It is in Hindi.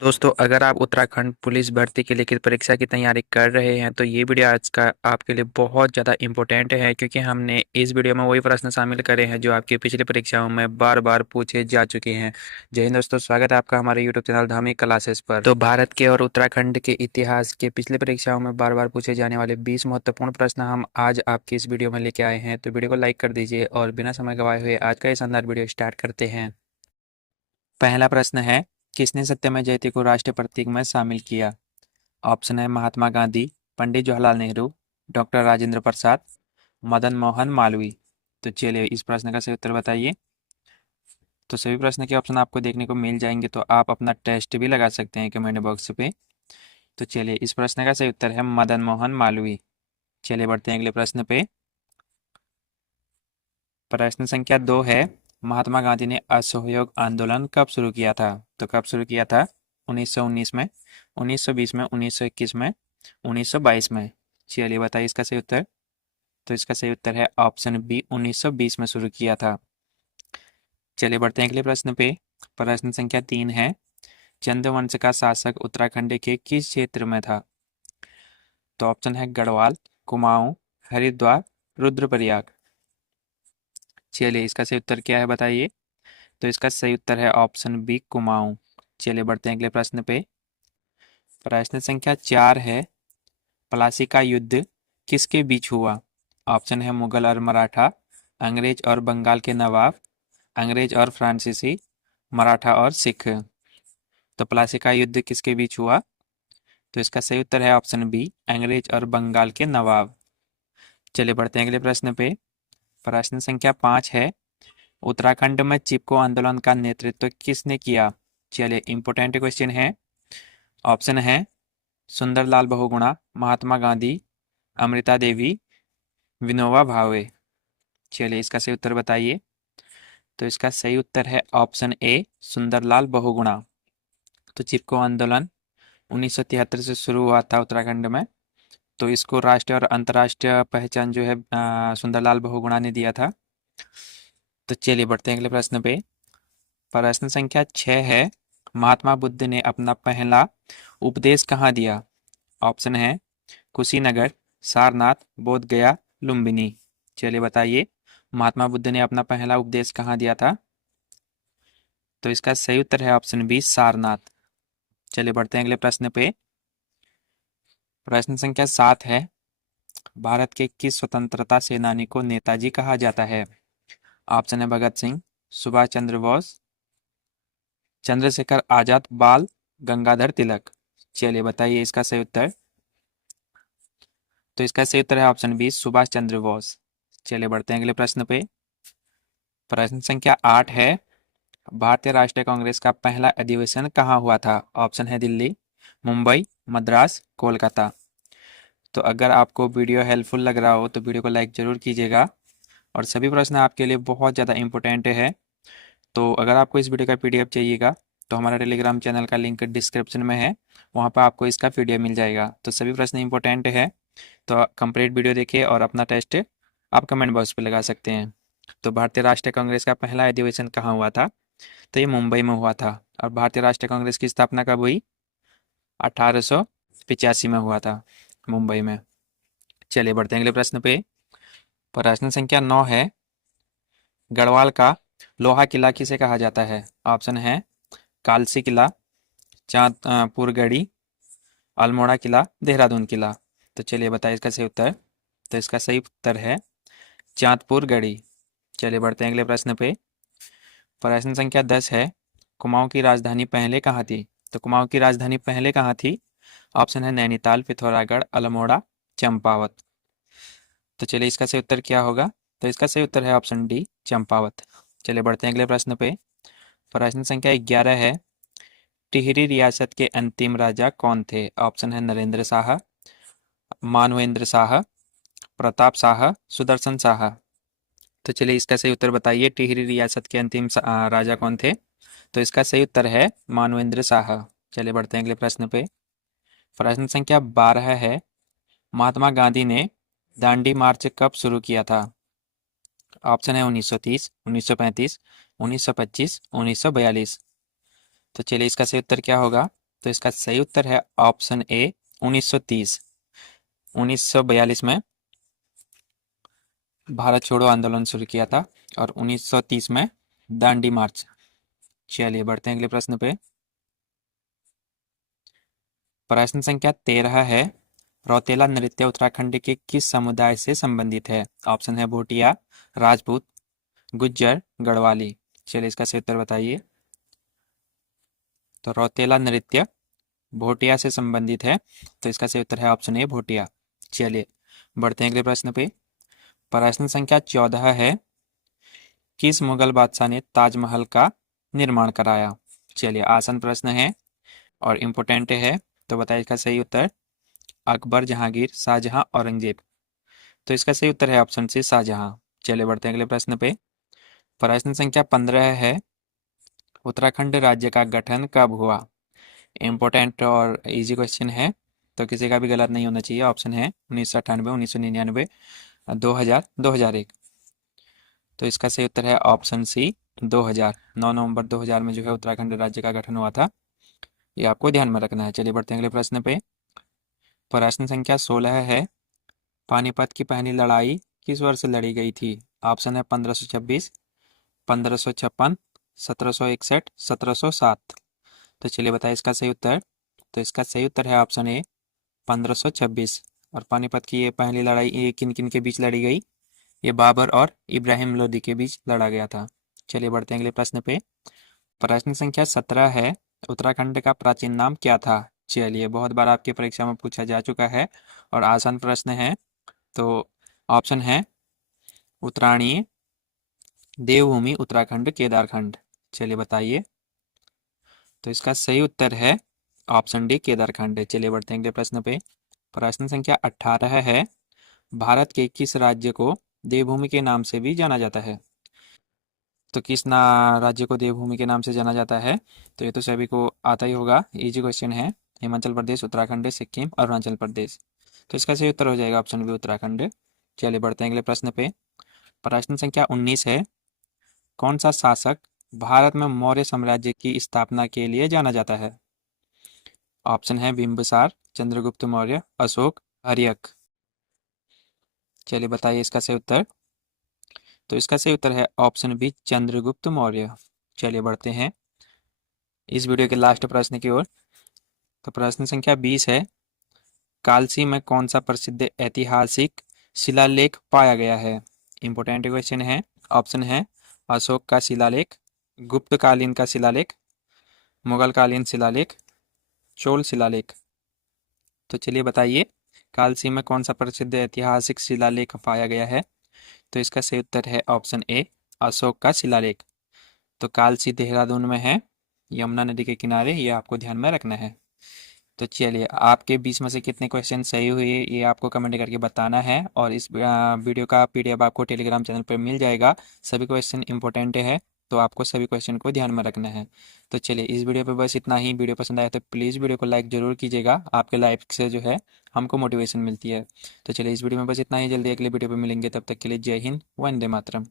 दोस्तों, अगर आप उत्तराखंड पुलिस भर्ती की लिखित परीक्षा की तैयारी कर रहे हैं तो ये वीडियो आज का आपके लिए बहुत ज़्यादा इम्पोर्टेंट है, क्योंकि हमने इस वीडियो में वही प्रश्न शामिल करे हैं जो आपकी पिछली परीक्षाओं में बार बार पूछे जा चुके हैं। जय हिंद दोस्तों, स्वागत है आपका हमारे यूट्यूब चैनल धार्मिक क्लासेस पर। तो भारत के और उत्तराखंड के इतिहास के पिछली परीक्षाओं में बार बार पूछे जाने वाले 20 महत्वपूर्ण प्रश्न हम आज आपकी इस वीडियो में लेके आए हैं। तो वीडियो को लाइक कर दीजिए और बिना समय गवाए हुए आज का ये शानदार वीडियो स्टार्ट करते हैं। पहला प्रश्न है, किसने सत्यमेव जयते को राष्ट्रीय प्रतीक में शामिल किया? ऑप्शन है महात्मा गांधी, पंडित जवाहरलाल नेहरू, डॉक्टर राजेंद्र प्रसाद, मदन मोहन मालवीय। तो चलिए इस प्रश्न का सही उत्तर बताइए। तो सभी प्रश्न के ऑप्शन आपको देखने को मिल जाएंगे, तो आप अपना टेस्ट भी लगा सकते हैं कमेंट बॉक्स पे। तो चलिए इस प्रश्न का सही उत्तर है मदन मोहन मालवीय। चलिए बढ़ते हैं अगले प्रश्न पे। प्रश्न संख्या 2 है, महात्मा गांधी ने असहयोग आंदोलन कब शुरू किया था? तो कब शुरू किया था? 1919 में, 1920 में, 1921 में, 1922 में। चलिए बताइए इसका सही उत्तर। तो इसका सही उत्तर है ऑप्शन बी, 1920 में शुरू किया था। चलिए बढ़ते हैं अगले प्रश्न पे। प्रश्न संख्या 3 है, चंद्रवंश का शासक उत्तराखंड के किस क्षेत्र में था? तो ऑप्शन है गढ़वाल, कुमाऊं, हरिद्वार, रुद्रप्रयाग। चलिए इसका सही उत्तर क्या है बताइए। तो इसका सही उत्तर है ऑप्शन बी, कुमाऊं। चलिए बढ़ते हैं अगले प्रश्न पे। प्रश्न संख्या 4 है, प्लासी का युद्ध किसके बीच हुआ? ऑप्शन है मुगल और मराठा, अंग्रेज और बंगाल के नवाब, अंग्रेज और फ्रांसीसी, मराठा और सिख। तो प्लासी का युद्ध किसके बीच हुआ? तो इसका सही उत्तर है ऑप्शन बी, अंग्रेज और बंगाल के नवाब। चलिए बढ़ते हैं अगले प्रश्न पे। प्रश्न संख्या 5 है, उत्तराखंड में चिपको आंदोलन का नेतृत्व किसने किया? चलिए इंपॉर्टेंट क्वेश्चन है। ऑप्शन है सुंदरलाल बहुगुणा, महात्मा गांधी, अमृता देवी, विनोबा भावे। चलिए इसका सही उत्तर बताइए। तो इसका सही उत्तर है ऑप्शन ए, सुंदरलाल बहुगुणा। तो चिपको आंदोलन 1973 से शुरू हुआ था उत्तराखंड में। तो इसको राष्ट्रीय और अंतर्राष्ट्रीय पहचान जो है सुंदरलाल बहुगुणा ने दिया था। तो चलिए बढ़ते हैं अगले प्रश्न पे। प्रश्न संख्या 6 है, महात्मा बुद्ध ने अपना पहला उपदेश कहाँ दिया? ऑप्शन है कुशीनगर, सारनाथ, बोध गया, लुम्बिनी। चलिए बताइए, महात्मा बुद्ध ने अपना पहला उपदेश कहाँ दिया था? तो इसका सही उत्तर है ऑप्शन बी, सारनाथ। चलिए बढ़ते हैं अगले प्रश्न पे। प्रश्न संख्या 7 है, भारत के किस स्वतंत्रता सेनानी को नेताजी कहा जाता है? ऑप्शन है भगत सिंह, सुभाष चंद्र बोस, चंद्रशेखर आजाद, बाल गंगाधर तिलक। चलिए बताइए इसका सही उत्तर। तो इसका सही उत्तर है ऑप्शन बी, सुभाष चंद्र बोस। चलिए बढ़ते हैं अगले प्रश्न पे। प्रश्न संख्या 8 है, भारतीय राष्ट्रीय कांग्रेस का पहला अधिवेशन कहाँ हुआ था? ऑप्शन है दिल्ली, मुंबई, मद्रास, कोलकाता। तो अगर आपको वीडियो हेल्पफुल लग रहा हो तो वीडियो को लाइक ज़रूर कीजिएगा, और सभी प्रश्न आपके लिए बहुत ज़्यादा इंपॉर्टेंट है। तो अगर आपको इस वीडियो का पीडीएफ चाहिएगा तो हमारा टेलीग्राम चैनल का लिंक डिस्क्रिप्शन में है, वहाँ पर आपको इसका पीडीएफ मिल जाएगा। तो सभी प्रश्न इंपॉर्टेंट है, तो कंप्लीट वीडियो देखिए और अपना टेस्ट आप कमेंट बॉक्स पे लगा सकते हैं। तो भारतीय राष्ट्रीय कांग्रेस का पहला अधिवेशन कहाँ हुआ था? तो ये मुंबई में हुआ था। और भारतीय राष्ट्रीय कांग्रेस की स्थापना कब हुई? 1885 में हुआ था, मुंबई में। चलिए बढ़ते हैं अगले प्रश्न पे। प्रश्न संख्या 9 है, गढ़वाल का लोहा किला किसे कहा जाता है? ऑप्शन है कालसी किला, चांदपुर गढ़ी, अल्मोड़ा किला, देहरादून किला। तो चलिए बताइए इसका सही उत्तर। तो इसका सही उत्तर है चांदपुर गढ़ी। चलिए बढ़ते हैं अगले प्रश्न पे। प्रश्न संख्या 10 है, कुमाऊं की राजधानी पहले कहाँ थी? तो कुमाऊं की राजधानी पहले कहाँ थी? ऑप्शन है नैनीताल, पिथौरागढ़, अल्मोड़ा, चंपावत। तो चलिए इसका सही उत्तर क्या होगा? तो इसका सही उत्तर है ऑप्शन डी, चंपावत। चलिए बढ़ते हैं अगले प्रश्न पे। प्रश्न संख्या 11 है, टिहरी रियासत के अंतिम राजा कौन थे? ऑप्शन है नरेंद्र शाह, मानवेंद्र शाह, प्रताप शाह, सुदर्शन शाह। तो चलिए इसका सही उत्तर बताइए, टिहरी रियासत के अंतिम राजा कौन थे? तो इसका सही उत्तर है मानवेंद्र शाह। चलिए बढ़ते हैं अगले प्रश्न पे। प्रश्न संख्या 12 है, महात्मा गांधी ने दांडी मार्च कब शुरू किया था? ऑप्शन है 1930, 1935, 1925, 1942। तो चलिए इसका सही उत्तर क्या होगा? तो इसका सही उत्तर है ऑप्शन ए 1930। 1942 में भारत छोड़ो आंदोलन शुरू किया था और 1930 में दांडी मार्च। चलिए बढ़ते हैं अगले प्रश्न पे। प्रश्न संख्या 13 है, रौतेला नृत्य उत्तराखंड के किस समुदाय से संबंधित है? ऑप्शन है भोटिया, राजपूत, गुज्जर, गढ़वाली। चलिए इसका सही उत्तर बताइए। तो रौतेला नृत्य भोटिया से संबंधित है, तो इसका सही उत्तर है ऑप्शन ए भोटिया। चलिए बढ़ते हैं अगले प्रश्न पे। प्रश्न संख्या 14 है, किस मुगल बादशाह ने ताजमहल का निर्माण कराया? चलिए आसान प्रश्न है और इम्पोर्टेंट है, तो बताइए इसका सही उत्तर। अकबर, जहांगीर, शाहजहां, औरंगजेब। तो इसका सही उत्तर है ऑप्शन सी शाहजहां। चलिए बढ़ते हैं अगले प्रश्न पे। प्रश्न संख्या 15 है, उत्तराखंड राज्य का गठन कब हुआ? इम्पोर्टेंट और इजी क्वेश्चन है, तो किसी का भी गलत नहीं होना चाहिए। ऑप्शन है 1998, 1999, 2000, 2001। तो इसका सही उत्तर है ऑप्शन सी 2000। 9 नवंबर 2000 में जो है उत्तराखंड राज्य का गठन हुआ था, ये आपको ध्यान में रखना है। चलिए बढ़ते हैं अगले प्रश्न पे। प्रश्न संख्या 16 है, पानीपत की पहली लड़ाई किस वर्ष लड़ी गई थी? ऑप्शन है 1526, 1556, 1761, 1707। तो चलिए बताइए इसका सही उत्तर। तो इसका सही उत्तर है ऑप्शन ए 1526। और पानीपत की ये पहली लड़ाई ये किन किन के बीच लड़ी गई? ये बाबर और इब्राहिम लोदी के बीच लड़ा गया था। चलिए बढ़ते हैं अगले प्रश्न पे। प्रश्न संख्या 17 है, उत्तराखंड का प्राचीन नाम क्या था? चलिए बहुत बार आपकी परीक्षा में पूछा जा चुका है और आसान प्रश्न है। तो ऑप्शन है उत्तरायणी, देवभूमि, उत्तराखंड, केदारखंड। चलिए बताइए। तो इसका सही उत्तर है ऑप्शन डी केदारखंड। चलिए बढ़ते हैं अगले प्रश्न पे। प्रश्न संख्या 18 है, भारत के किस राज्य को देवभूमि के नाम से भी जाना जाता है? तो किस ना राज्य को देवभूमि के नाम से जाना जाता है? तो ये तो सभी को आता ही होगा, इजी क्वेश्चन है। हिमाचल प्रदेश, उत्तराखंड, सिक्किम, अरुणाचल प्रदेश। तो इसका सही उत्तर हो जाएगा ऑप्शन बी उत्तराखंड। चलिए बढ़ते हैं अगले प्रश्न पे। प्रश्न संख्या 19 है, कौन सा शासक भारत में मौर्य साम्राज्य की स्थापना के लिए जाना जाता है? ऑप्शन है बिंबिसार, चंद्रगुप्त मौर्य, अशोक, हर्यक। चलिए बताइए इसका सही उत्तर। तो इसका सही उत्तर है ऑप्शन बी चंद्रगुप्त मौर्य। चलिए बढ़ते हैं इस वीडियो के लास्ट प्रश्न की ओर। तो प्रश्न संख्या 20 है, कालसी में कौन सा प्रसिद्ध ऐतिहासिक शिलालेख पाया गया है? इंपोर्टेंट क्वेश्चन है। ऑप्शन है अशोक का शिलालेख, गुप्त कालीन का शिलालेख, मुगल कालीन शिलालेख, चोल शिलालेख। तो चलिए बताइए, कालसी में कौन सा प्रसिद्ध ऐतिहासिक शिलालेख पाया गया है? तो इसका सही उत्तर है ऑप्शन ए अशोक का शिलालेख। तो कालसी देहरादून में है, यमुना नदी के किनारे, ये आपको ध्यान में रखना है। तो चलिए आपके 20 में से कितने क्वेश्चन सही हुए ये आपको कमेंट करके बताना है और इस वीडियो का पीडीएफ आपको टेलीग्राम चैनल पर मिल जाएगा। सभी क्वेश्चन इंपॉर्टेंट है, तो आपको सभी क्वेश्चन को ध्यान में रखना है। तो चलिए इस वीडियो पे बस इतना ही। वीडियो पसंद आया तो प्लीज़ वीडियो को लाइक ज़रूर कीजिएगा, आपके लाइक से जो है हमको मोटिवेशन मिलती है। तो चलिए इस वीडियो में बस इतना ही, जल्दी अगले वीडियो पे मिलेंगे, तब तक के लिए जय हिंद, वंदे मातरम।